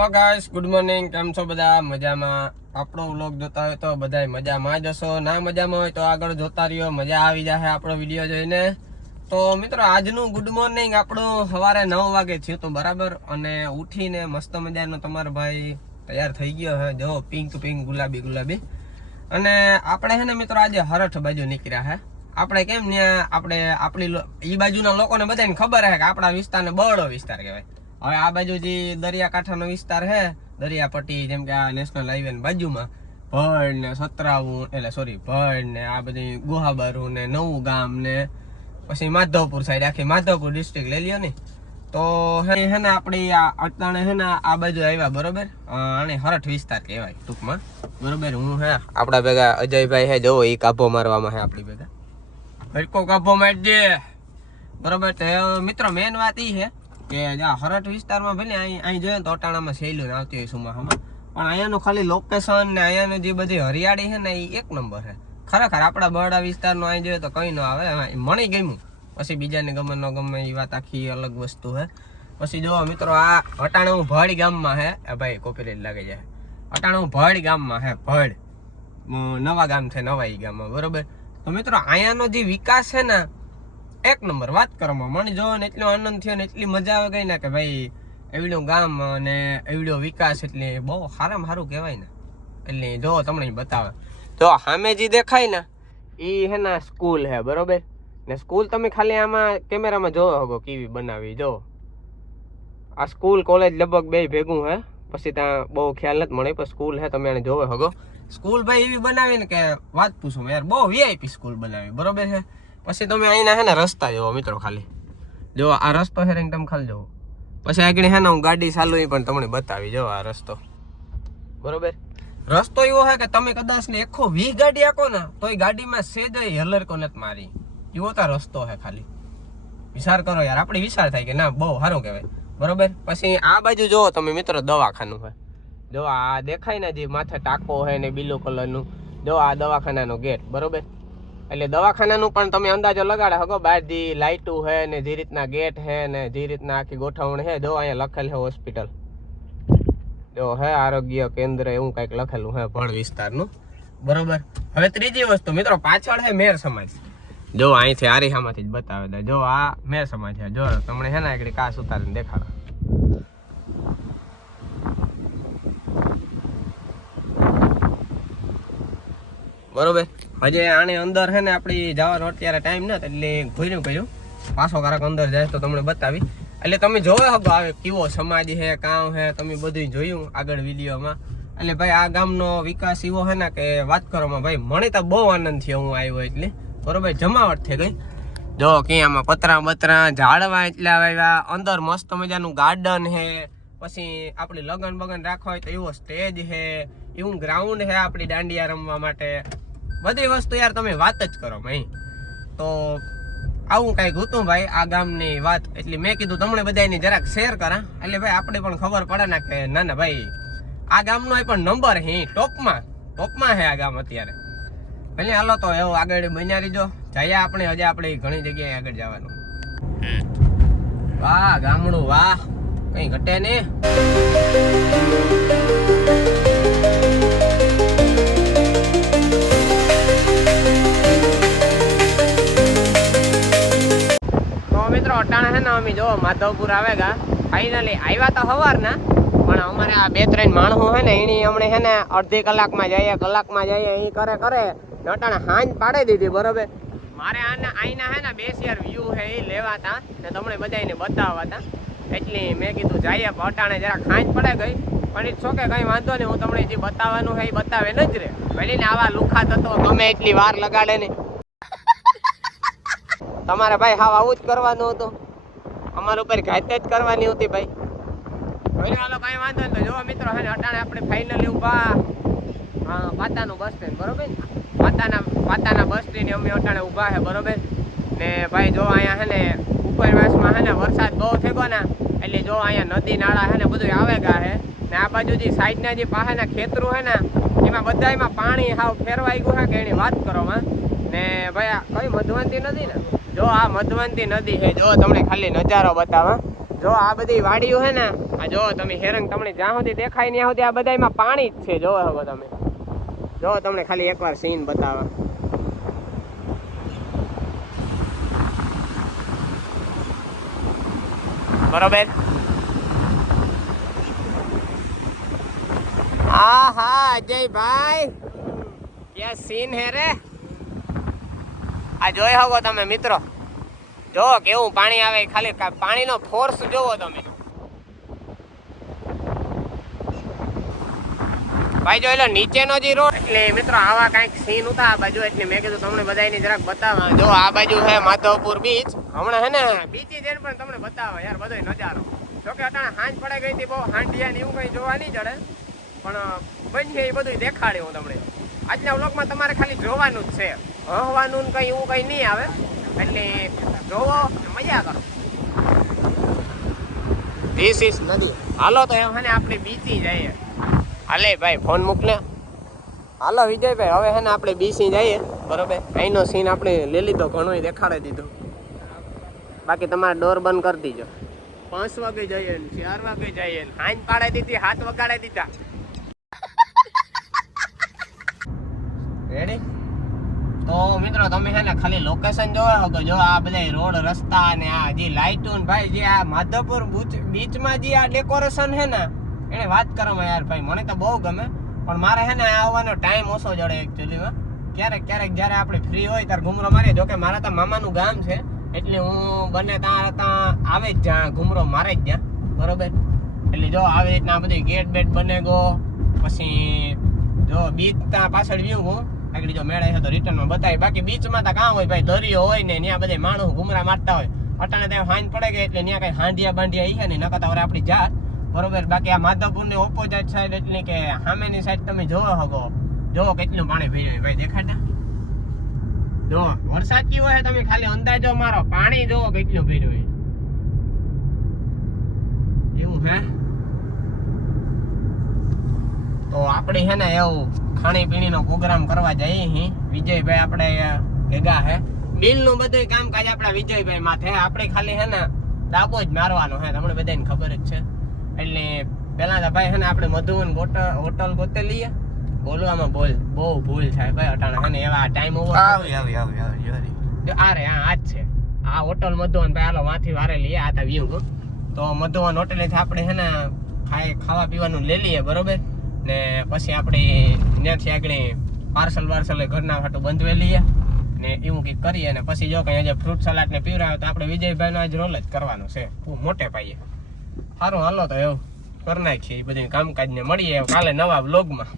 Hello guys, good morning. કેમ છો બધા? મજામાં? આપણો વ્લોગ જોતા હોય તો બધાય મજામાં જ હશો. ના મજામાં હોય તો આગળ જોતા રહ્યો, મજા આવી જશે આપણો વિડીયો જોઈને. તો મિત્રો, આજનું ગુડ મોર્નિંગ આપણું સવારે 9 વાગે થયું તો બરાબર. અને ઉઠીને મસ્ત મજાનો તમારો ભાઈ તૈયાર થઈ ગયો હે. જો પિંક ગુલાબી. અને આપણે છે ને મિત્રો આજે હરઠ બાજુ નીકળ્યા હે. આપણે કેમ ને આપણી એ બાજુના લોકોને બધાને ખબર હે કે આપણા વિસ્તારને બરડો વિસ્તાર કહેવાય. હવે આ બાજુ જે દરિયાકાંઠાનો વિસ્તાર છે, દરિયાપટ્ટી, જેમ કે આ નેશનલ હાઈવે ની બાજુમાં ભડ ને સતરાવું, ભડ ને આ બધી ગુહાબારું ને નવું ગામ ને પછી માધવપુર સાઈડ, આખી માધવપુર ડિસ્ટ્રિક્ટ લઈ લ્યો ને. તો હે ને આપણી અટાણે છે ને આ બાજુ આવ્યા બરોબર. આને હરઠ વિસ્તાર કહેવાય ટૂંકમાં બરોબર. હું હે આપણા ભેગા અજયભાઈ હે, જોવો એ કાભો મારવામાં હે આપણી ભેગા. હરકો કાભો મારજે બરોબર. તો મિત્રો મેન વાત એ છે કે હરઠ વિસ્તારમાં ભલે અહીં જોઈએ તો અટાણામાં સહેલું આવતી હોય સુમાહામાં, પણ અહીંયાનું ખાલી લોકેશન ને અહીંયાનું જે બધી હરિયાળી છે ને એ એક નંબર છે ખરેખર. આપણા બરડા વિસ્તારનો અહીં જોઈએ તો કંઈ ન આવે, મણી ગમ્યું. પછી બીજાને ગમે ન ગમે એ વાત આખી અલગ વસ્તુ છે. પછી જો મિત્રો, આ અટાણે હું ભડ ગામમાં હે ભાઈ, કોપીરાઈટ લાગી જાય. અટાણે હું ભડ ગામમાં હે, ભડ નવા ગામ છે, નવા ગામમાં બરોબર. તો મિત્રો, અહીંયાનો જે વિકાસ છે ને એક નંબર. વાત કરવામાં મને જોવો ને એટલો આનંદ થયો ને એટલી મજા આવે ગઈ ને કે ભાઈ એવડું ગામ અને એવડો વિકાસ એટલે બહુ સારામાં સારું કહેવાય ને. એટલે જો તમને બતાવે, જો સામે જે દેખાય ને એ હે ને સ્કૂલ હે બરોબર. ને સ્કૂલ તમે ખાલી આમાં કેમેરામાં જોવો હગો કેવી બનાવી. જો આ સ્કૂલ કોલેજ લગભગ બે ભેગું હે, પછી ત્યાં બહુ ખ્યાલ નથી મળે, પણ સ્કૂલ હે, તમે એને જોવો હગો. સ્કૂલ ભાઈ એવી બનાવી ને કે વાત પૂછો યાર, બહુ વીઆઈપી સ્કૂલ બનાવી બરોબર છે. પછી તમે અહીંના હે ને રસ્તા જોવો મિત્રો, ખાલી જો આ રસ્તો છે તમે ખાલી જોવો. પછી આગળ હે ને હું ગાડી ચાલુ પણ તમને બતાવી. જો આ રસ્તો બરોબર. રસ્તો એવો છે કે તમે કદાચ ને 120 ગાડી આકો ને તો એ ગાડીમાં સેજ હલર કો નથી મારી, એવો તો રસ્તો છે. ખાલી વિચાર કરો યાર, આપણે વિચાર થાય કે ના બહુ સારું કહેવાય બરોબર. પછી આ બાજુ જોવો તમે મિત્રો, દવાખાનું છે. જો આ દેખાય ને જે માથે ટાંકો છે ને બ્લુ કલરનું, જો આ દવાખાનાનો ગેટ બરોબર. એટલે દવાખાનાનું પણ તમે અંદાજો લગાડે હગો, બહાર જે લાઇટું છે ને જે રીતના ગેટ છે ને જે રીતના આખી ગોઠવણ છે. જો અહીંયા લખેલ છે હોસ્પિટલ, જો હે આરોગ્ય કેન્દ્ર, એવું કંઈક લખેલું છે ભણ વિસ્તારનું બરોબર. હવે ત્રીજી વસ્તુ મિત્રો, પાછળ છે મેર સમાજ. જો અહીંથી આરીહામાંથી જ બતાવે દે. જો આ મેર સમાજ છે. જો તમને છે ને આગળ કાસ ઉતારીને દેખાડો બરોબર. હજે આને અંદર છે ને આપણી જવાનો અત્યારે ટાઈમ નથી, એટલે ઘોર્યું કર્યું પાછો કારક અંદર જાય તો તમને બતાવી. એટલે તમે જોવો હગો આવે કેવો સમાજ છે, કામ છે, તમે બધું જોયું આગળ વિડીયોમાં. એટલે ભાઈ આ ગામનો વિકાસ એવો છે ને કે વાત કરવામાં ભાઈ મને તો બહુ આનંદ થયો. હું આવ્યો એટલે બરોબર, જમાવટ થઈ ગઈ. જો ક્યાંમાં પતરા ઝાડવા એટલા આવ્યા, અંદર મસ્ત મજાનું ગાર્ડન છે. પછી આપણે લગન બગન રાખવા હોય તો એવો સ્ટેજ છે, એવું ગ્રાઉન્ડ છે આપણી દાંડિયા રમવા માટે. બધી વસ્તુ યાર તમે વાત જ કરો ભાઈ. તો આવું કઈક હતું ભાઈ આ ગામની વાત. એટલે મેં કીધું તમને બધાની જરાક શેર કરા, એટલે ભાઈ આપણે પણ ખબર પડે ને કે ના ભાઈ આ ગામનો પણ નંબર છે, ટોપમાં છે આ ગામ અત્યારે. ભલે હાલો તો એવું આગળ બન્યા રહીજો. જઈએ આપણે, હજી આપણે ઘણી જગ્યાએ આગળ જવાનું. વાહ ગામડું વાહ, કઈ ઘટે ને. મિત્રો અટાણા છે ને અમે જો માધવપુર આવેગા. ફાઇનલી આવ્યા તો સવારના, પણ અમારે આ 2-3 માણસો છે ને એની હમણે છે ને અડધી કલાકમાં જઈએ એ કરે અટાણા હાંજ પાડી દીધી બરોબર. મારે અહીંના છે ને 2 શેર વ્યૂ છે એ લેવાતા ને તમને બધાને બતાવવાતા. એટલે મેં કીધું જઈએ, અટાણે જરાક હાંજ પડે ગઈ, પણ એ છો કે કંઈ વાંધો નહીં, હું તમને જે બતાવવાનું છે એ બતાવે ન જ રે. ભલે ને આવા લુખા થતો ગમે એટલી વાર લગાડે ને. તમારે ભાઈ હાવ આવું જ કરવાનું હતું, અમારા ઉપર ઘાત જ કરવાની હતી ભાઈ. હાલો કઈ વાંધો નહીં. તો જો મિત્રો છે ને અટાણે આપણે ફાઇનલી ઊભા પાતાનું બસ સ્ટેન્ડ બરોબર ને, પાતાના બસ સ્ટેન્ડ અમે અટાણે ઊભા છે બરોબર. ને ભાઈ જો અહીંયા છે ને ઉપરવાસમાં છે ને વરસાદ બહુ થયો ને, એટલે જો અહીંયા નદી નાળા છે ને બધું આવે ગા છે. ને આ બાજુ જે સાઈડના જે પાસેના ખેતરું છે ને એમાં બધામાં પાણી હાવ ફેરવાઈ ગયું છે કે એની વાત કરવામાં. ને ભાઈ આ કઈ મધવંતી નદી ને, જો આ મધવંતી નદી છે. જો તમને ખાલી નજારો બતાવા, જો આ બધી વાડીઓ હે ને, આ જો તમે હેરંગ તમને જ્યાં સુધી દેખાય ત્યાં સુધી આ બધામાં પાણી જ છે. જો હવે તમે જો તમને ખાલી એકવાર સીન બતાવે. બરોબર. હા હા અજયભાઈ, ક્યાં સીન હે રે. આ જોઈ શકો તમે મિત્રો, જો કેવું પાણી આવે. ખાલી પાણીનો ફોર્સ જોવો તમે ભાઈ. જો એટલે નીચેનો જે રોડ, એટલે મિત્રો આવા કઈક સીન હતા આ બાજુ, એટલે મેં કીધું તમને બધાની જરાક બતાવવા. જો આ બાજુ છે માધવપુર બીચ. હમણાં હે ને બીચી જઈને પણ તમને બતાવવા યાર બધો નજારો. જોકે અટાણે હાંજ પડે ગઈ હતી, બહુ હાંડિયા ને એવું કઈ જોવા નહીં ચડે, પણ બનશે એ બધું દેખાડ્યું હું તમને. આજના વ્લોગમાં તમારે ખાલી જોવાનું જ છે, હવાનું કઈ એવું કઈ નહીં આવે. એટલે જોવો મજા કરો. ધીસ ઇઝ નદી. હાલો તો એમ હે ને આપણે બીચી જઈએ. હાલે ભાઈ ફોન મૂકને. હાલો વિજયભાઈ, હવે હે ને આપણે બીચી જઈએ. બરોબર, અહીંનો સીન આપણે લઈ લીધો, ઘણો દેખાડી દીધો. બાકી તમારે ડોર બંધ કરી દીજો. 5 વાગે જઈએ, 4 વાગે જઈએ, હાંજ પાડાઈ દીધી, 7 વગાડાઈ દીધા. રેડી? તો મિત્રો તમે છે ને ખાલી લોકેશન જોવો કે જો આ બધા રોડ રસ્તા ને આ જે લાઇટો ને ભાઈ, જે આ માધવપુર બીચમાં જે આ ડેકોરેશન છે ને, એને વાત કરવામાં યાર ભાઈ મને તો બહુ ગમે. પણ મારે છે ને આવવાનો ટાઈમ ઓછો જડે એકચ્યુઅલીમાં. ક્યારેક ક્યારેક જ્યારે આપણે ફ્રી હોય ત્યારે ઘૂમરો મારીએ. જોકે મારા તો મામાનું ગામ છે, એટલે હું બને ત્યાં આવે જ જ્યાં ઘૂમરો મારે જ જ્યાં. બરોબર, એટલે જો આવી રીતના આ બધી ગેટ બેટ બને ગો. પછી જો બીચ ત્યાં પાછળ વ્યૂ હું આગળ જો મેળાય છે તો રિટર્નમાં બતાવી. બાકી બીચમાં તો કામ હોય ભાઈ, દરિયો હોય ને ત્યાં બધા માણસ ઘૂમરા મારતા હોય. અટાણે ત્યાં હાંજ પડે ગઈ એટલે ત્યાં કઈ હાંડિયા બાંડિયા ઈ છે ને, નકર તો આપણી જાત. બરોબર, બાકી આ માધવપુર ની ઓપોઝિટ સાઈડ એટલે કે સામેની સાઈડ તમે જોવો હકો, જો કેટલું પાણી ભર્યું ભાઈ. દેખાતા જો વરસાદ કેવો છે તમે ખાલી અંદાજો મારો. પાણી જોવો કેટલું ભર્યું એવું હે. તો આપણે છે ને એવું ખાણી પીણી નો પ્રોગ્રામ કરવા જઈએ. વિજયભાઈ આપણે ભેગા હે. બિલ નું બધું કામકાજ આપણા વિજયભાઈ માથે. આપણે ખાલી છે ને દાબો જ મારવાનો હે, તમને બધાને ખબર જ છે. એટલે પેલા તો ભાઈ છે ને આપણે મધુવન હોટલ ગોતે લઈએ. બોલવામાં બહુ ભૂલ થાય ભાઈ અટાણે છે ને. એવા ટાઈમ ઓવર આ રે આ જ છે આ હોટલ મધુવન ભાઈ. હાલો વાંથી વારે લઈએ. આ તો વ્યૂ તો મધુવન હોટેલેથી આપણે છે ને ખાવા પીવાનું લઈ લઈએ. બરોબર, ને પછી આપણે ત્યાંથી આગળ પાર્સલ વાર્સલ ઘરના હાટું બંધવે લઈએ ને એવું કંઈક કરીએ. ને પછી જો કંઈ ફ્રૂટ સલાડ ને પીવડાવે તો આપણે વિજયભાઈનો આજ રોલ જ કરવાનો છે મોટે પાયે. સારું હાલો તો એવું કરી નાખીએ. એ બધું કામકાજ ને મળીએ કાલે નવા વ્લોગમાં.